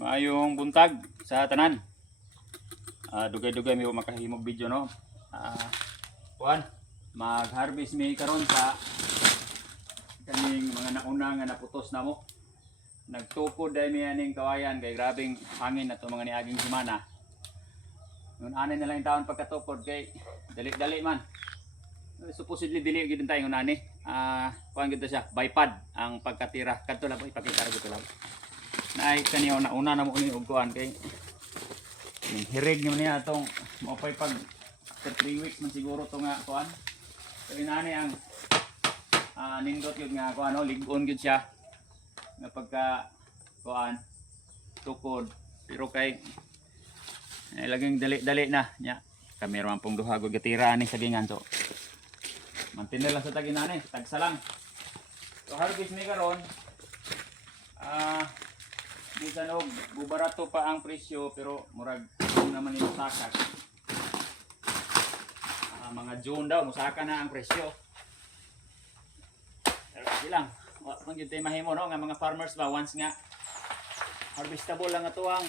Maayong buntag sa tanan. Dugay-dugay may makahimog video no. Kuan, mag-harvest mi karon sa kaning mga nauna nga naputos na mo. Nagtukod dai mi aning kawayan kay grabing hangin ato mga niaging semana. Ngun anay na lang taon pagkatukod kay dali-dali man. Supposedly dili gid tayo ngun ani. Kuan gid siya, bipod ang pagkatira. Kadto lang ipakita ra gid lang. Naay kaniyo na una na mo ni og kuan kay hirig niya atong mapay pag 3 weeks man siguro to nga kuan. So inani ang nindot yun nga kuan no, ligon gyud siya nga pagka kuan tukod pero kay laging dali-dali na nya kami ra pong duha gud gatira ani sa gingan to. Mantinel lang sa taginani, tagsa lang. So harvest mi karon bisan og bubarato pa ang presyo pero murag naman ni musaka. Mga June daw musaka na ang presyo. Pero lang, kung gyud tay mahimo no nga mga farmers ba once nga harvestable lang ato ang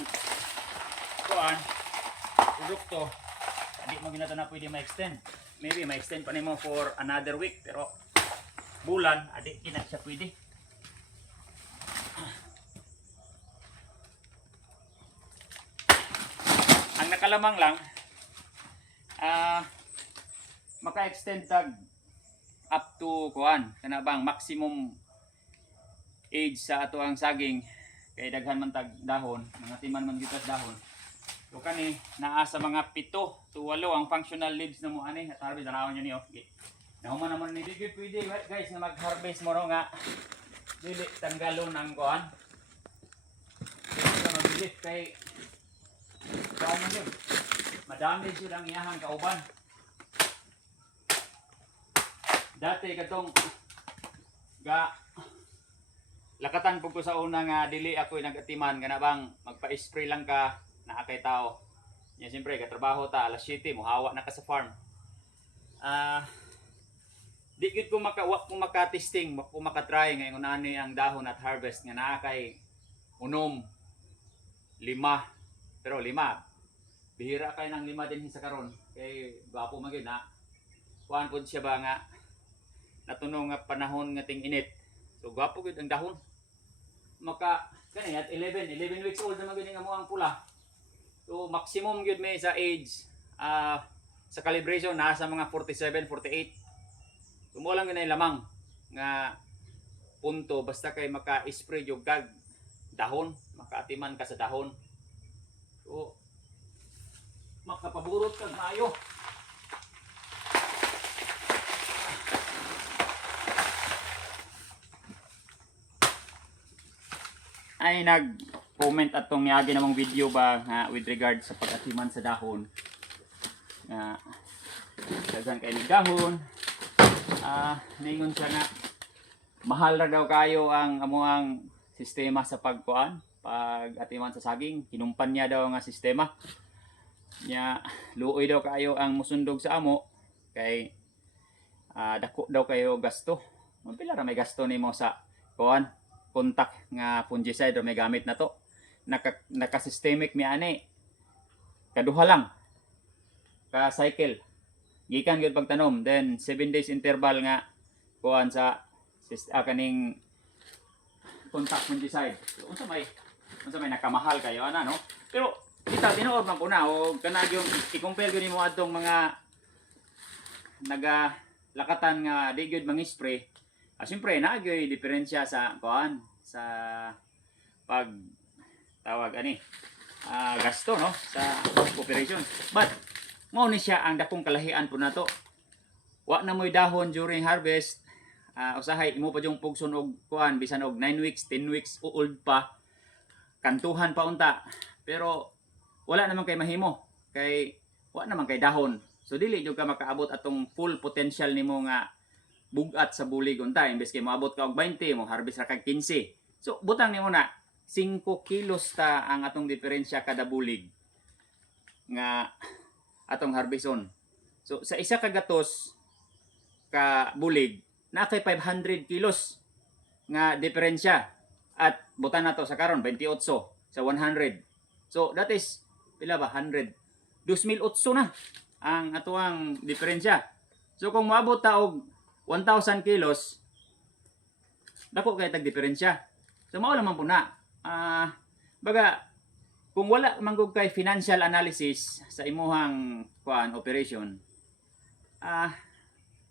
kuan produkto, di mo ginata na pwede ma-extend. Maybe ma-extend pa nimo for another week pero bulan adi kina siya pwede. Ang nakalamang lang maka-extend tag up to kuan kana bang maximum age sa ato ang saging kay daghan man tag dahon, mga timan man gitas dahon. So kani naa sa mga 7 to 8 ang functional leaves na mo ani at harvest na niyo niyo. Nahuman naman ni digid pwede guys nga mag-harvest mo nga dili tanggalon ang kuan. Kaya mabili kay kuan yun. Madami jud ang iyahang kauban. Dati katong ga lakatan po ko sa una nga dili ako nagatiman nga na bang magpa-spray lang ka na kay tao. Nya siyempre katrabaho ta alas 7 mo hawa na ka sa farm. Di gid ko maka-testing, ko maka-try ngayon ani ang dahon at harvest nga naa kay unom 5 pero 5 bihira kay nang 5 din sa karon kay gwapo man gyud na kuan pud siya ba nga natunog nga panahon nga ting-init. So gwapo gyud ang dahon. Maka kani at 11 weeks old naman gyud nga mo ang pula. So maximum gyud may sa age sa calibration nasa mga 47, 48. So mo lang gyud lamang nga punto basta kay maka-spray jud kag dahon, makaatiman ka sa dahon. So makapaburot kag maayo. Ay nag-comment atong niagi namang video ba nga with regard sa pag-atiman sa dahon. Daghan kay ni dahon. Ningon siya nga mahal ra daw kayo ang amuang sistema sa pagkuan, pag-atiman sa saging. Kinumpan niya daw nga sistema. Nya luoy daw kayo ang musundog sa amo kay dako daw kayo gasto. Pila ra may gasto nimo sa kuan? Contact nga fungicide o may gamit na to. Naka-systemic mi ani. Kaduha lang ka cycle. Gikan gyud pagtanom then 7 days interval nga kuan sa kaning contact fungicide. So, unsa may nakamahal kayo ana no? Pero kita tinuod man ko na o kana gyud i-compare gyud nimo adtong mga nagalakatan nga di gyud mang-spray. Siyempre naagyoy diferensya sa kuan sa pag tawag ani gasto no sa operation. But mao ni siya ang dakong kalahian po nato. Wa na moy dahon during harvest. Usahay imo pa yung pugson og kuan bisan og 9 weeks, 10 weeks old pa. Kantuhan pa unta. Pero wala naman kay mahimo kay wa naman kay dahon. So dili jud ka makaabot atong full potential nimo nga bugat sa bulig unta imbes kay moabot ka og 20 mo harvest ra kag 15. So butang nimo na 5 kilos ta ang atong diferensya kada bulig nga atong harveston. So sa isa ka gatos ka bulig na kay 500 kilos nga diferensya at butan nato sa karon 28. sa 100. So that is pila ba 100. 2,800 na ang atuang diferensya. So kung moabot ta og 1,000 kilos, dako kay tag diferensya. So mao lamang po na. Baga kung wala manggug kay financial analysis sa imuhang operation,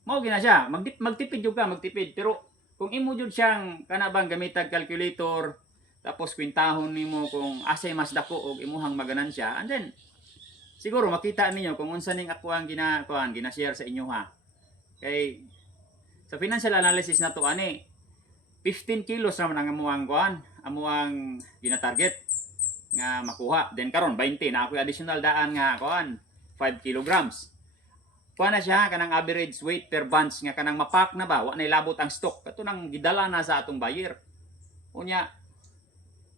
mao gina siya, magtipid jud ka, magtipid. Pero kung imo jud siyang kanabang gamitag calculator, tapos kwintahon nimo kung asay mas dako og imuhang maganansya, and then siguro makita ninyo kung unsa ning ako ang gina-share sa inyo ha. Kay sa financial analysis na to ani 15 kilos naman ang amuang gina-target nga makuha. Then karon 20 na ako additional daan nga 5 kilograms. Kuha na siya kanang average weight per bunch nga kanang mapak na ba, wa na ilabot ang stock. Kato nang gidala na sa atong buyer. Unya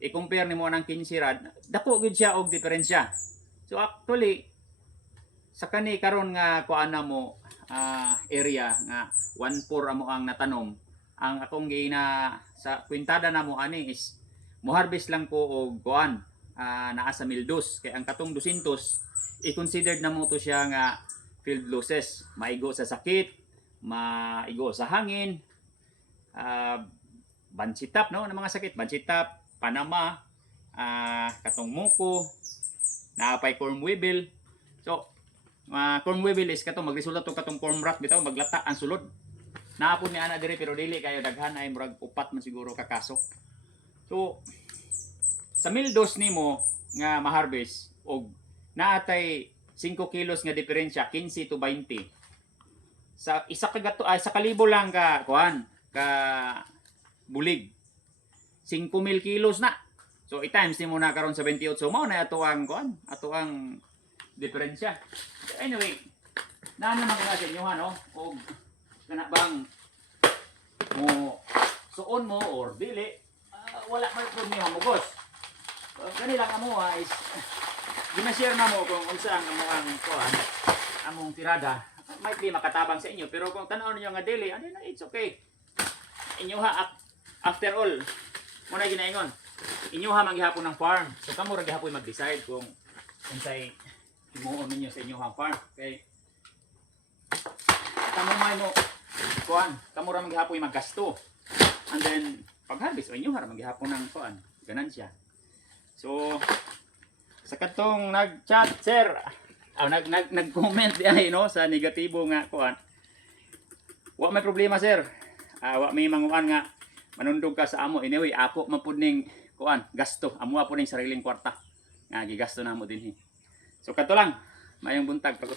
i-compare nimo nang 15 rad, dako gid siya og diferensya. So actually sa kani karon nga kuan na mo area nga 1/4 amo ang natanom, ang akong gina sa kwintada na mo ani is mo-harvest lang ko og kuan naa sa 1,200 kay ang katong 200 i-considered na mo to siya nga field losses, maigo sa sakit, maigo sa hangin, bansitap no, ng mga sakit, bansitap, panama, katong muko, naapay corn weevil. So corn weevil is katong magresulta to katong corn rot bitaw, maglata ang sulod. Naapon ni ana diri pero dili kayo daghan ay murag upat man siguro ka kaso. So sa 1,200 nimo nga ma-harvest og naatay 5 kilos nga diferensya 15 to 20. Sa isa ka gato ay sa kalibo lang ka bulig. 5,000 kilos na. So i-times nimo na karon sa 28. So mao na ato ang diferensya. So, anyway, naman mga sa inyo no og kana bang mo suon mo or dili wala man problema mo boss. Kanila ka mo is gina-share na mo kung unsa ang among tirada. Might be makatabang sa inyo pero kung tan-aw niyo nga dili, it's okay. Inyo ha after all mo na ginaingon. Inyo ha maghihapon ng farm. So kamo ra gihapon mag-decide kung unsay imuon ninyo sa inyong farm. Okay? Kamo may mo kamo ra maghihapon maggasto. And then pag-harvest inyo ha maghihapon ng ganansya. So sa katong nag-chat sir, nag-comment diay no sa negatibo nga wa may problema sir. Wa may manguan nga manundog ka sa amo. Anyway, ako man pud ning gasto. Amo po ning sariling kwarta nga gigasto na mo dinhi. So kato lang, mayong buntag pag